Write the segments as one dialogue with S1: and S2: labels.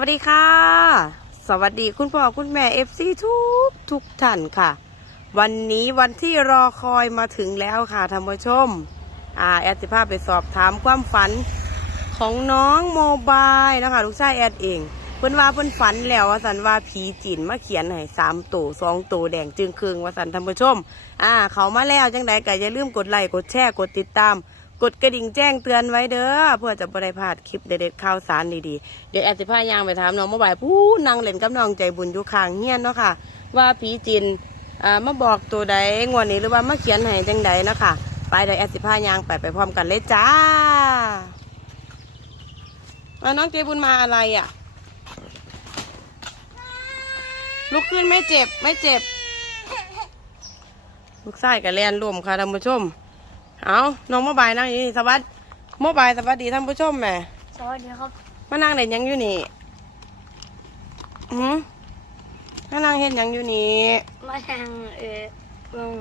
S1: วัสดีค่ะ สวัสดีคุณพ่อคุณแม่เอฟซีทุกทุกท่านค่ะ วันนี้วันที่รอคอยมาถึงแล้วค่ะท่านผู้ชม อ่าแอดสิภาพไปสอบถามความฝันของน้องโมบายนะคะลูกชายแอดเอง เพิ่นว่าเพิ่นฝันแล้วว่าสันว่าผีจีนมาเขียนให้สามตัวสองตัวแดงจึงคืงว่าสันท่านผู้ชม อ่า เขามาแล้วจังใดก็อย่าลืมกดไลค์กดแชร์กดติดตาม กดกระดิ่งแจ้งเตือนไว้เด้อเพื่อจะบ่ได้พลาดคลิปเด็ดๆข่าวสารดีๆ เดี๋ยวแอดสิพายางไปถามน้องโมบายผู้นางเล่นกับน้องใจบุญอยู่ข้างเฮียนเนาะค่ะ ว่าผีจีนอ่ามาบอกตัวใดงวดนี้หรือว่ามาเขียนให้จังใดเนาะค่ะ ไปเดี๋ยวแอดสิพายางไปไปพร้อมกันเลยจ้าเอาน้องใจบุญมาอะไรอะ ลุกขึ้นไม่เจ็บไม่เจ็บ ลูกไส้กับแลนรวมค่ะท่านผู้ชม เอาน้องโมบายนั่งอยู่นี่สวัสดีโมบายสวัสดีท่านผู้ชมแหม่
S2: สวัสดีครับ
S1: มานั่งเล่นหยังอยู่นี่อืมมานั่งเห็นยังอยู่นี่
S2: มานั่งเออลง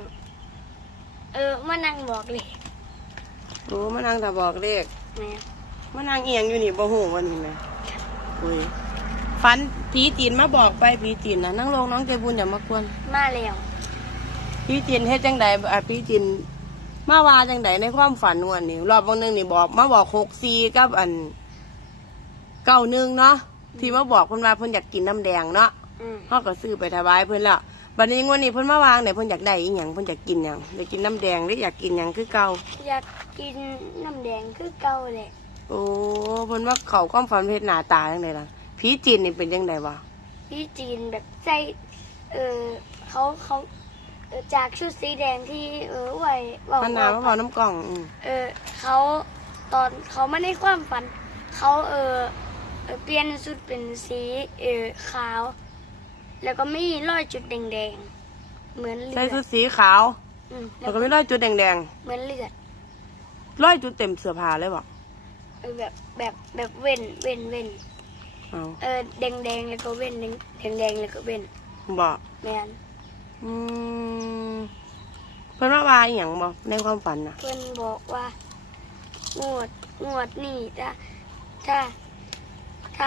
S2: เออมานั่งบอกเลย
S1: โอ้มานั่งถ้าบอกเลข
S2: แม่
S1: มานั่งเอียงอยู่นี่บ่หูวันนี้แหม่อุ้ยฝันผีจีนมาบอกไปผีจีนนะนั่งลงน้องใจบุญอย่ามากวน
S2: มาแล้ว
S1: ผีจีนเฮ็ดจังใดอะผีจีน มาว่าจังใดในความฝันวันนี้ รอบบางนึงนี่บอก มาบอกหกซีกับอันเก้าหนึ่งเนาะที่มาบอกเพิ่นว่าเพิ่นอยากกินน้ำแดงเนาะ
S2: อืม
S1: เขาก็ซื้อไปถวายเพิ่นและบัดนี้งวดนี้เพิ่นมาวางเนี่ยเพิ่นอยากได้อีหยังเพิ่นอยากกินหยังอยากกินน้ำแดงหรืออยากกินหยังคือเก่า
S2: อยากกินน้ำแดงคือเก่าแหละ
S1: โอ้เพิ่นว่าเขาความฝันเพชรหน้าตาจังไดล่ะผีจีนนี่เป็นจังไดวะ
S2: พี่จีนแบบใจเออเขาเขาเอ่อ จากชุดสีแดงที่เออไว้บอก
S1: มันหนามาเว้าน้ำกล่องอืม
S2: เออเขาตอนเขาไม่ได้ความฝัน เขาเออเออเปลี่ยนชุดเป็นสีเออขาว แล้วก็มีรอยจุดแดงๆเหมือนเลื
S1: ใส่
S2: อ
S1: ชุ
S2: ด
S1: ดสีขาว
S2: อืม
S1: แล้วก็มีรอยจุดแดง
S2: เหมือนเลือด
S1: ๆรอยจุดเต็มเสื้อผ้าเลยบ่
S2: เออแบบแบบแบบเว้นเว้นเว้น
S1: เอา
S2: เออแดงแดงแล้วก็เว้นแดงแดงแดงแล้วก็เว้น
S1: บ่
S2: แมน
S1: อืมเพิ่นว่าว่าอีหยังบ่ในความฝันน่ะ
S2: เพื่อนบอกว่างวดงวดนี่ถ้าถ้า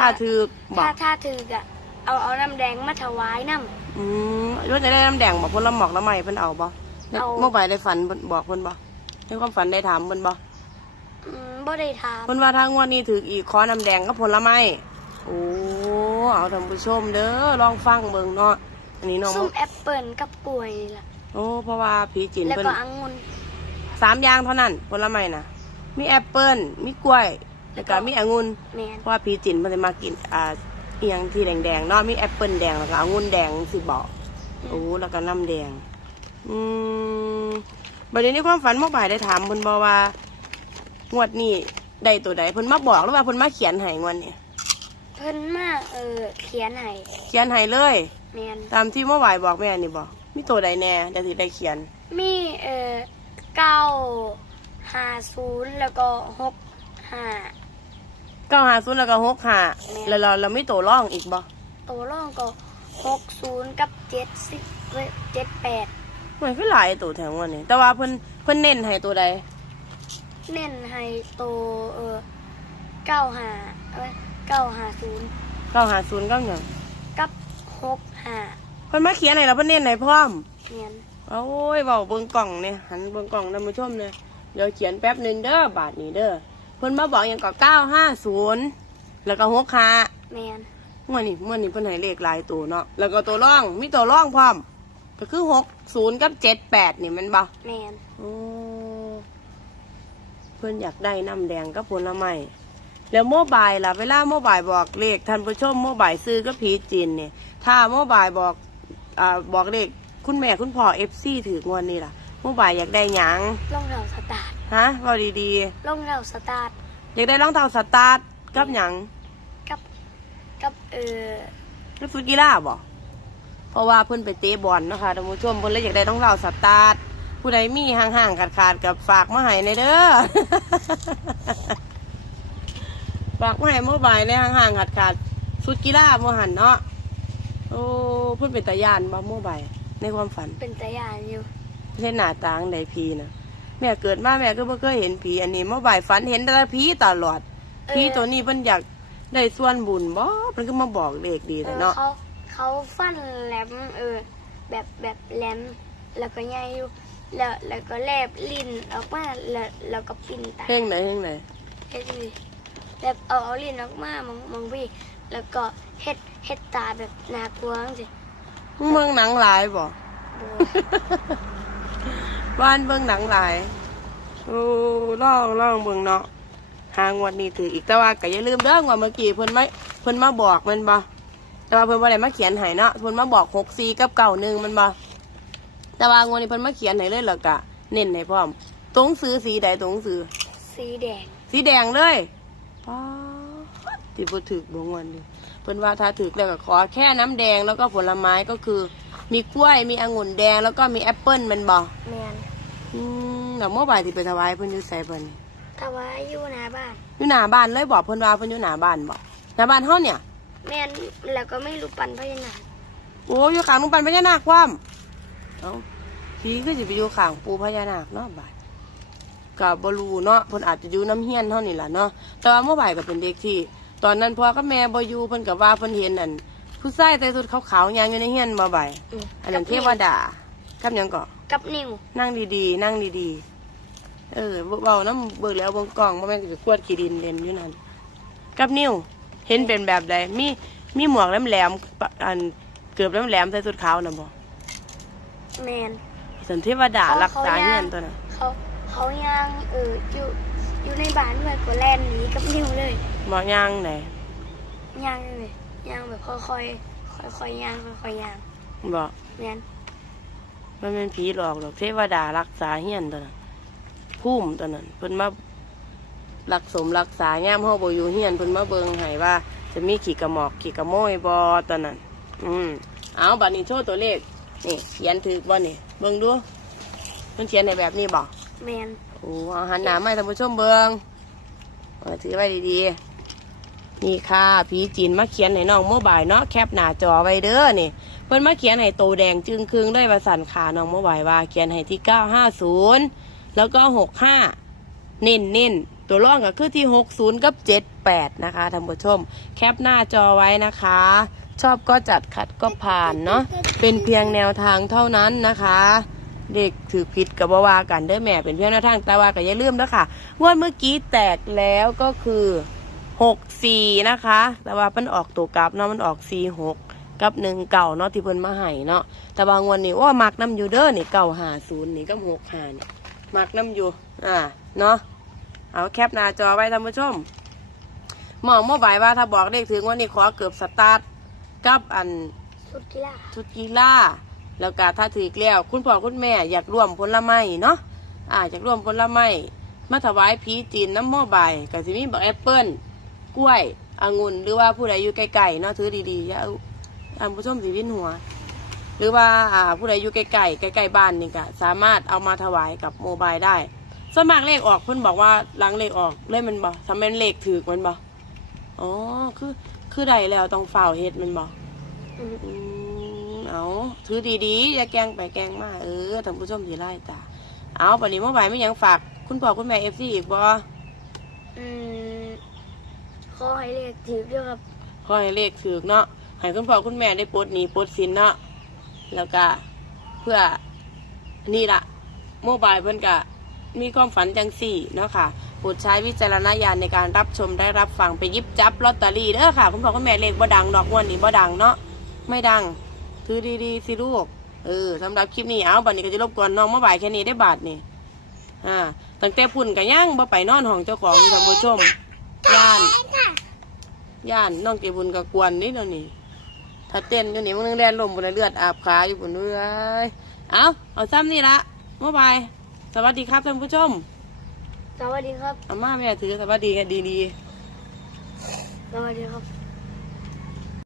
S1: ถ้าถือบ่
S2: ถ้าถ้าถือกะเอาเอาน้ำแดงมาถวายน้
S1: อืมว่าจะได้น้ำแดงบ่เพิ่นละหมอกละไม้เพิ่นเอาบ่
S2: เอา
S1: เมื่อบ่ายได้ฝันเพิ่นบอกเพิ่นบ่ในความฝันได้ถามเพิ่นบ่ำ
S2: อืมบ่ได้ถาม
S1: เพิ่นว่าทางวันนี้ถืออีกขอน้ำแดงกับผลไม้โอ้เอาท่านผู้ชมเด้อลองฟังเบิ่งเนาะ อันนี้น้อง
S2: ส้มแอปเปิลกับกล้วยนี่ล่ะ
S1: โอ้เพราะว่าผีจีน
S2: แล้ว
S1: เพิ่น
S2: ก็องุ่น
S1: สามอย่างเท่านั้นผลไม้น่ะมีแอปเปิ้ลมีกล้วยแล้วก็มีองุ่น
S2: แมน
S1: เพราะว่าผีจีนเพิ่นสิมากินอ่าอีหยังที่แดงๆเนาะมีแอปเปิ้ลแดงแล้วก็องุ่นแดงสิบอกโอ้แล้วก็น้ำแดง อืมบัดนี้ในความฝันเมื่อบ่ายได้ถามเพิ่นบอกว่างวดนี้ได้ตัวใดเพิ่นมาบอกหรือว่าเพิ่นมาเขียนให้งวดนี้
S2: เพิ่นมาเออเขียนให้
S1: เขียนให้เลย
S2: แมน
S1: ตามที่เมื่อวานบอกแม่นี่บอกมีตัวใดแน่เดี๋ยวสิได้เขียน
S2: มีเออเก้าห้าศูนย์แล้วก็หกห้า
S1: เก้าหาศูนย์แล้วก็หกหา
S2: แม่
S1: แล้วเราเราไม่ตัวร่องอีกบ่
S2: ตัวร่องก็หกศูนย์กับเจ็ดสิบเจ็ดแปด
S1: มันคือหลายตัวแถววันนี้แต่ว่าเพิ่นเพิ่นเน้นให้ตัวใด
S2: เน้นให้ตัวเออเก้าห้าเอ้ย เก้าห้าศูนย์
S1: เก้าหาศูนย์เก้าหยัง
S2: กับหกห้า
S1: เพิ่นมาเขียนให้เราเพิ่นเน้นให้พร้อม
S2: เนียน
S1: โอ้ยเบาเบิ่งกล่องเนี่ยหันเบิ่งกล่องท่านผู้ชมเนี่ยเดี๋ยวเขียนแป๊บหนึงเด้อบาทนี้เด้อเพิ่นมาบอกอย่างก็เก้าห้าศูนย์แล้วก็หกหา
S2: แมน
S1: เมื่อนี่เมื่อนี่เพิ่นให้เลขหลายตัวเนาะแล้วก็ตัวร่องมีตัวร่องพร้อม ก็คือหกศูนย์กับเจ็ดแปดนี่แมันบ่
S2: แมน
S1: โอ้เพื่อนอยากได้น้ำแดงกับผลไม้ แล้วโมบายล่ะ เวลาโมบายบอกเลขท่านผู้ชมโมบายซื้อก็ผีจีนเนี่ยถ้าโมบายบอกอ่าบอกเลขคุณแม่คุณพ่อเอฟซีถืองวดนี่ล่ะโมบายอยากได้หยัง
S2: ลงเท้าสตาร์ท
S1: ฮะว่าดี
S2: ลงเท้าสตาร์ท
S1: ๆ อยากได้รองเท้าสตาร์ทกับหยัง
S2: กับกับเออ
S1: กับฟุตกีฬาบ่เพราะว่าเพิ่นไปเตะบอลเนาะคะท่านผู้ชมเพิ่นเลยอยากได้รองเท้าสตาร์ทผู้ใดมีห่างๆขาดๆกับฝากมาให้ในเด้อ ฝากมาให้โมบายในห่างๆขาดๆชุดกีฬาโมหันเนาะโอ้เพิ่นเป็นตาย่านบ่โมบายในความฝัน
S2: เป็นตายานอยู่
S1: เช่นหน้าตาของใดพีนะแม่เกิดมาแม่ก็บ่เคยเห็นผีอันนี้โมบายฝันเห็นแต่ผีตลอดผีตัวนี้เพิ่นอยากได้ส่วนบุญบ่มันก็มาบอกเลขดี
S2: เอ
S1: แต่
S2: อ
S1: เนาะ
S2: เขาเขาฟันแหลมเออ แบบแบบแหลมแล้วก็ใหญ่อยู่แล้วแล้วก็แลบลิ้นออกมาแล้วแล้วก็ปิ้นตา
S1: เพลงไหนเพลงไหน
S2: เฮ็ดดิ แบบเอาเอาลิ้นออกมามองมองพี่ แล้วก็เฮ็ดเฮ็ดตาแบบน่ากลัวจังซี่
S1: มึงเบิ่งหนังหลายบ่
S2: บ่
S1: บ้านเบิ่งหนังหลายโอ้ลองลองเบิ่งเนาะหางวดนี้ถืออีกแต่ว่าก็อย่าลืมเด้อว่าเมื่อกี้เพิ่นไม่เพิ่นมาบอกแมันบ่แต่ว่าเพิ่นบ่ได้มาเขียนให้เนาะเพิ่นมาบอก64กับ91มันบ่แต่ว่างวดนี้เพิ่นมาเขียนให้เลยแล้วก็เน้นให้พร้อมตรงซื้อสีใดตรงซื้อ
S2: สีแดง
S1: สีแดงเลย ป๊าดที่บ่ถึกบ่งวันนี้เพิ่นว่าถ้าถึกแล้วก็ขอแค่น้ำแดงแล้วก็ผลไม้ก็คือ มีกล้วยมีองุ่นแดงแล้วก็มีแอปเปิ้ลแมันบ่
S2: แม่น
S1: อืมแล้วเมื่อบ่ายสิไปถวายเพิ่นอยู่ไสเพิ่น
S2: ถ้าว่าอยู่หน้าบ้าน
S1: อยู่หน้าบ้านเลยบอกเพิ่นว่าเพิ่นอยู่หน้าบ้านบ่หน้าบ้านเฮาเนี่ย
S2: แม่นแล้วก็ไม่รู้ปันพญานาค
S1: โอ้อยู่ข้างลุงปันพญานาคความเอ้าพี่ก็สิไปอยู่ข้างปู่พญานาคเนาะบ่าย ก็บ่รู้เนาะเพิ่นอาจจะอยู่น้ำเฮียนเฮานี่ล่ะเนาะแต่ว่าเมื่อบ่ายก็เป็นเด็กที่ ตอนนั้นพ่อกับแม่บ่อยู่เพิ่นก็ว่าเพิ่นเห็นนั่นผู้ชายใส่ชุดขาวๆยางอยู่ในเฮียนบ่บ่าย
S2: อืม
S1: อันนั้นเทวดากับหยังก็
S2: กับนิ้ว
S1: นั่งดีๆ นั่งดีๆ เออเบาๆน้ำเบิกแล้วเบงกล่องบ่แม่นก็กวดขี้ดินเล่นอยู่นั่นกับนิ้วเห็นเป็นแบบใดมีมีหมวกแหลมๆปะอันเกือบแหลมๆใส่สุดขาวน่ะบ่
S2: แม่น
S1: สันเทวดารักษาเฮียนตัวน่ะ
S2: เขา เขาย่างเอออยู่อยู่ในบ้านด้วยก็แล่นหนีกับนิ้วเลย
S1: บ่ย่างไหน
S2: ย่างเลยย่างแบบค่อยๆค่อยๆย่างค่อยๆย่าง
S1: บ่
S2: แม่น
S1: มันเป็นผีหลอกหรอกเทวดารักษาเฮียนตัวนั้นภูมิตัวนั้นเพิ่นมารักสมรักษาย่ามเฮาบ่อยู่เฮียนเพิ่นมาเบิ่งให้ว่า จะมีขี่กระหมอกขี่กระโมยบ่ตัวนั้น อืมเอาบัดนี้โชว์ตัวเลขนี่เขียนถูกบ่นี่เบิ่งดูมันเขียนในแบบนี้บ่
S2: แมน
S1: โอ้เอาหันหน้ามาให้ท่านผู้ชมเบิงเออถือไว้ดีๆ นี่ค่ะผีจีนมาเขียนให้น้องโมบายเนาะแคปหน้าจอไว้เด้อนี่เพิ่นมาเขียนให้โตแดงจึงครึ่งได้ว่าสั่นขาน้องโมบายว่าเขียนให้ที่950แล้วก็65เน้นเน้นตัวร่องก็คือที่ 60 กับ 78 นะคะท่านผู้ชม แคปหน้าจอไว้นะคะ ชอบก็จัดขัดก็ผ่านเนาะเป็นเพียงแนวทางเท่านั้นนะคะ เด็กถือผิดกับว่ากันเด้อแม่เป็นเพียงแนวทางแต่ว่าก็อย่าลืมนะคะงวดเมื่อกี้แตกแล้วก็คือ64นะคะแต่ว่ามันออกตัวกลับเนาะมันออก46กับหนึ่งเก่าเนาะที่เพิ่นมาให้เนาะแต่บางวันนี้ว่ามักน้ำอยู่เด้อนี่เก่าหาศูนย์นี่ก็หกหานี่มักน้ำอยู่อ่าเนาะเอาแคปหน้าจอไว้ท่านผู้ชมหมองเมื่อบ่ายว่าถ้าบอกเลขถึงวันนี้ขอเกือบสตาร์ทกับอัน
S2: สุดกีฬา
S1: ชุดกีฬา แล้วก็ถ้าถือแล้ว คุณพ่อคุณแม่อยากร่วมผลไม้เนาะอ่าอยากร่วมผลไม้มาถวายผีจีนน้ำหม้อใบายก็สิมีบักแอปเปิ้ลกล้วยองุ่นหรือว่าผู้ใดอยู่ไกลๆเนาะถือดีๆอย่าอาอันผู้ชมสิวินหัว หรือว่าอ่าผู้ใดอยู่ไกลๆใกล้ๆบ้านนี่ก็สามารถเอามาถวายกับโมบายได้สวนมัครเลขออกเพิ่นบอกว่าหลังเลขออกเลยมันบอกทำเป็นเลขถือมันบอกอ๋อคือคือใดแล้วต้องฝ่าวเฮ็ดมันบอก เอาถือดีๆอย่าแกล้งไปแกล้งมาเออท่านผู้ชมสีไล่ตาเอาปนี้เมื่อไหร่ไม่ยังฝากคุณพ่อคุณแม่เอฟซีอีกบ่
S2: อืมขอให้เลขถือด้วยครับ
S1: ขอให้เลขถือเนาะให้คุณพ่อคุณแม่ได้ปลดหนี้ปลดสินเนาะแล้วก็เพื่อนี่ละโมบายเพิ่นก็มีความฝันจังสี่เนาะค่ะโปรดใช้วิจารณญาณในการรับชมได้รับฟังไปหยิบจับลอตเตอรี่เด้อค่ะ คุณพ่อคุณแม่เลขบ่ดังดอกงวันนี้บ่ดังเนาะไม่ดัง ถือดีๆสิลูก เออสำหรับคลิปนี้เอาบัดนี้ก็จะรบกวนน้องมาบ่ายแค่นี้ได้บาทนี่อ่าตั้งแต่พุ่นกับย่างบ่ไปนอนห้องเจ้าของนี่ท่านผู้ชมย่านย่านน้องเกบุญกับกวนนี่เดี๋ยวนี้ถ้าเต้นอยู่นี่มึงนึงแล่นลมบนเลือดอาบขาอยู่บนเรื่อยเอาเอาซ้ำนี่ละมาบ่ายสวัสดีครับท่านผู้ชม
S2: สวัสดีครับ
S1: อาม่าแม่ถือสวัสดีกันดี
S2: สวัสดีครับ